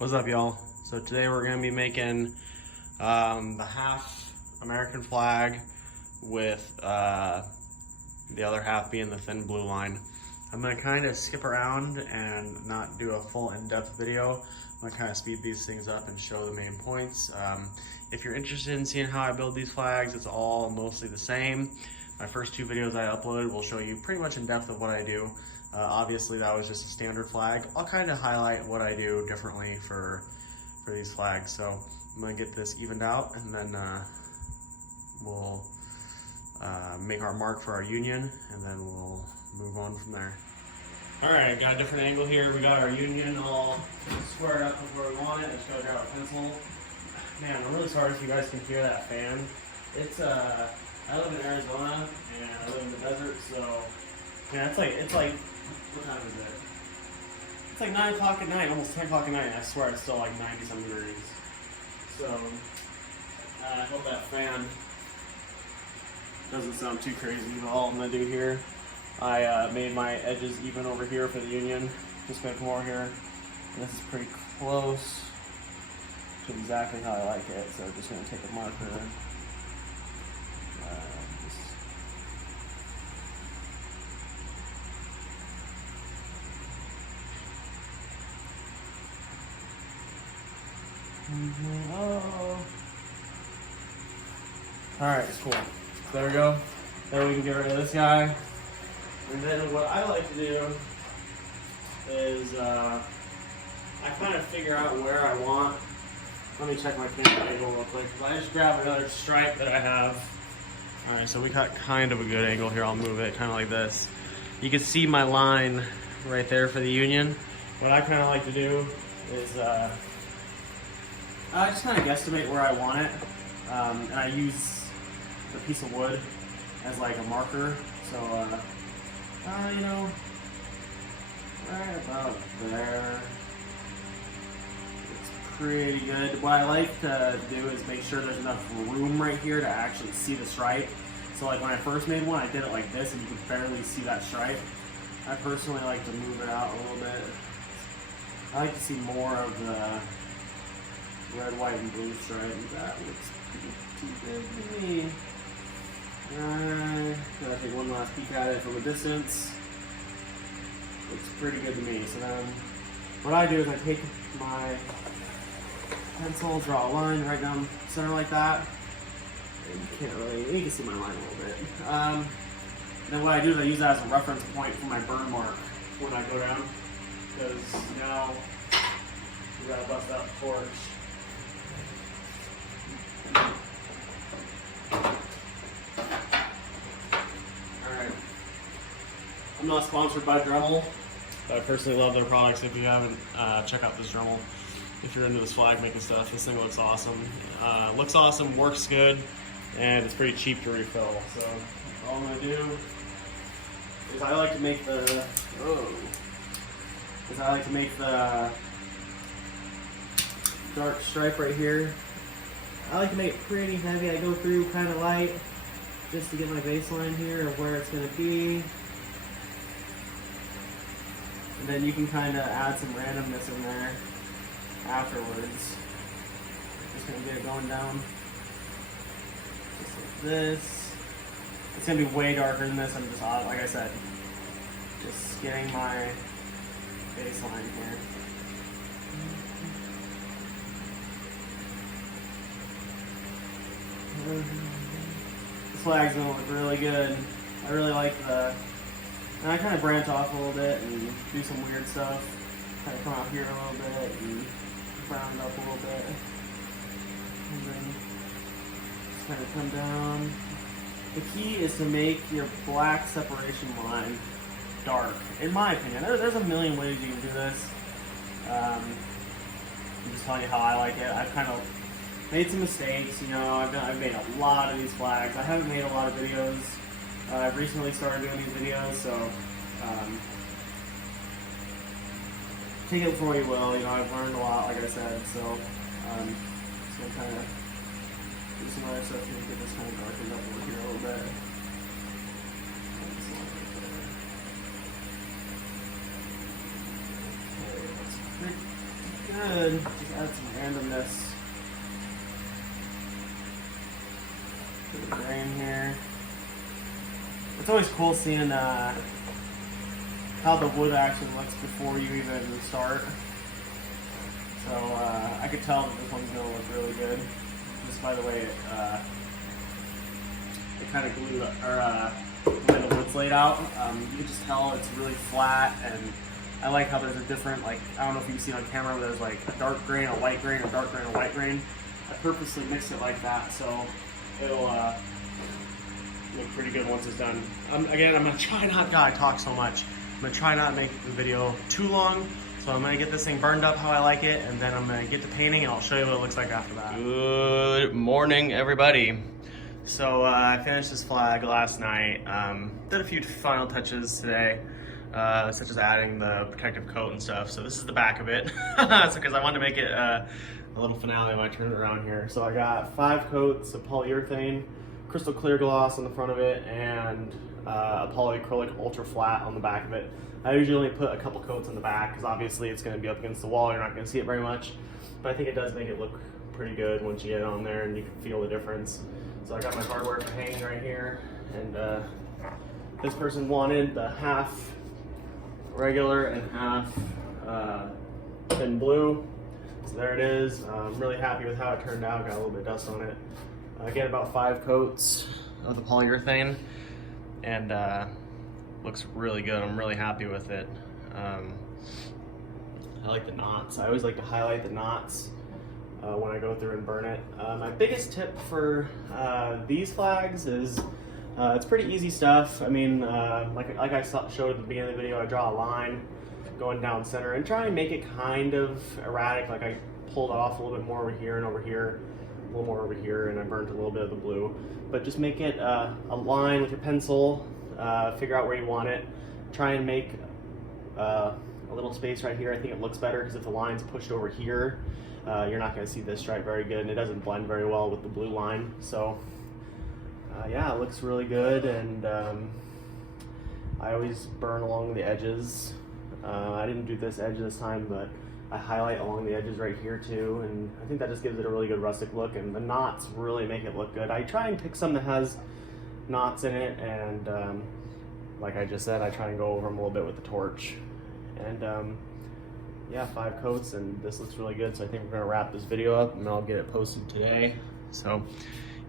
What's up, y'all? So today we're gonna be making the half American flag with the other half being the thin blue line. I'm gonna kind of skip around and not do a full in-depth video. I'm gonna kind of speed these things up and show the main points. If you're interested in seeing how I build these flags, it's all mostly the same. My first two videos I uploaded will show you pretty much in depth of what I do. Obviously that was just a standard flag. I'll kind of highlight what I do differently for these flags. So I'm gonna get this evened out and then we'll make our mark for our union and then we'll move on from there. All right, got a different angle here. We got our union all squared up with where we want it. Let's go grab a pencil. Man, I'm really sorry if you guys can hear that fan. It's I live in Arizona and I live in the desert, so yeah, it's like what time is it? It's like 9 o'clock at night, almost 10 o'clock at night, and I swear it's still like 90-some degrees. So I hope that fan doesn't sound too crazy. But all I'm gonna do here, I made my edges even over here for the union. Just gonna come over here, and this is pretty close to exactly how I like it. So just gonna take a marker. Oh. Alright, cool. So there we go. Then we can get rid of this guy. And then what I like to do is I kind of figure out where I want. Let me check my camera angle real quick. I just grab another stripe that I have. Alright, so we got kind of a good angle here. I'll move it kind of like this. You can see my line right there for the union. What I kind of like to do is I just kind of guesstimate where I want it, and I use a piece of wood as like a marker. So, you know, right about there. It's pretty good. What I like to do is make sure there's enough room right here to actually see the stripe. So like when I first made one, I did it like this and you could barely see that stripe. I personally like to move it out a little bit. I like to see more of the red, white, and blue stripe. That looks pretty good to me. Gotta take one last peek at it from a distance. Looks pretty good to me. So then, what I do is I take my pencil, draw a line right down the center like that. And you can't really, you can see my line a little bit. Then what I do is I use that as a reference point for my burn mark when I go down. Because now, we gotta bust out the torch. Alright. I'm not sponsored by Dremel, but I personally love their products. If you haven't, check out this Dremel. If you're into this flag making stuff, this thing looks awesome. Works good, and it's pretty cheap to refill. So all I'm gonna do is I like to make the dark stripe right here. I like to make it pretty heavy. I go through kind of light just to get my baseline here of where it's going to be. And then you can kind of add some randomness in there afterwards. Just going to get it going down just like this. It's going to be way darker than this. I'm just, like I said, just getting my baseline here. This flag's gonna look really good. I really like and I kind of branch off a little bit and do some weird stuff. Kind of come out here a little bit and brown it up a little bit. And then just kind of come down. The key is to make your black separation line dark, in my opinion. There's a million ways you can do this. I'm just telling you how I like it. I've kind of made some mistakes, you know. I've made a lot of these flags. I haven't made a lot of videos. I've recently started doing these videos, so take it for what you will. You know, I've learned a lot, like I said. So just gonna kind of do some other stuff here, get this kind of darkened up over here a little bit. good. Just add some randomness to the grain here. It's always cool seeing how the wood actually looks before you even start. So I could tell that this one's gonna look really good just by the way it kind of glued or the way the wood's laid out. You can just tell it's really flat, and I like how there's a different, like, I don't know if you can see it on camera, but there's like a dark grain, a white grain, or dark grain, a white grain. I purposely mix it like that so it'll look pretty good once it's done. Again, I'm gonna try not, God, I talk so much. I'm gonna try not to make the video too long. So I'm gonna get this thing burned up how I like it, and then I'm gonna get to painting, and I'll show you what it looks like after that. Good morning, everybody. So I finished this flag last night. Did a few final touches today, such as adding the protective coat and stuff. So this is the back of it, because I wanted to make it a little finale when I turn it around here. So I got 5 coats of polyurethane, crystal clear gloss on the front of it, and a polyacrylic ultra flat on the back of it. I usually only put a couple coats on the back because obviously it's going to be up against the wall. You're not going to see it very much, but I think it does make it look pretty good once you get it on there and you can feel the difference. So I got my hardware for hanging right here, and this person wanted the half regular and half thin blue. So there it is. I'm really happy with how it turned out. Got a little bit of dust on it. I get about 5 coats of the polyurethane, and looks really good. I'm really happy with it. I like the knots. I always like to highlight the knots when I go through and burn it. My biggest tip for these flags is it's pretty easy stuff. I mean, like I showed at the beginning of the video, I draw a line going down center and try and make it kind of erratic. Like I pulled off a little bit more over here and over here, a little more over here, and I burnt a little bit of the blue. But just make it a line with your pencil. Figure out where you want it. Try and make a little space right here. I think it looks better because if the line's pushed over here, you're not going to see this stripe very good, and it doesn't blend very well with the blue line. So yeah, it looks really good, and I always burn along the edges. I didn't do this edge this time, but I highlight along the edges right here too, and I think that just gives it a really good rustic look, and the knots really make it look good. I try and pick some that has knots in it, and like I just said, I try and go over them a little bit with the torch. And yeah, 5 coats, and this looks really good. So I think we're gonna wrap this video up, and I'll get it posted today. So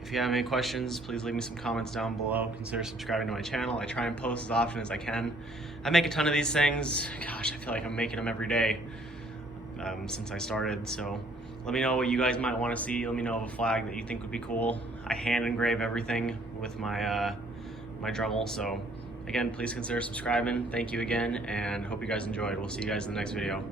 if you have any questions, please leave me some comments down below. Consider subscribing to my channel. I try and post as often as I can. I make a ton of these things. Gosh, I feel like I'm making them every day since I started. So let me know what you guys might want to see. Let me know of a flag that you think would be cool. I hand engrave everything with my my Dremel. So again, please consider subscribing. Thank you again, and hope you guys enjoyed. We'll see you guys in the next video.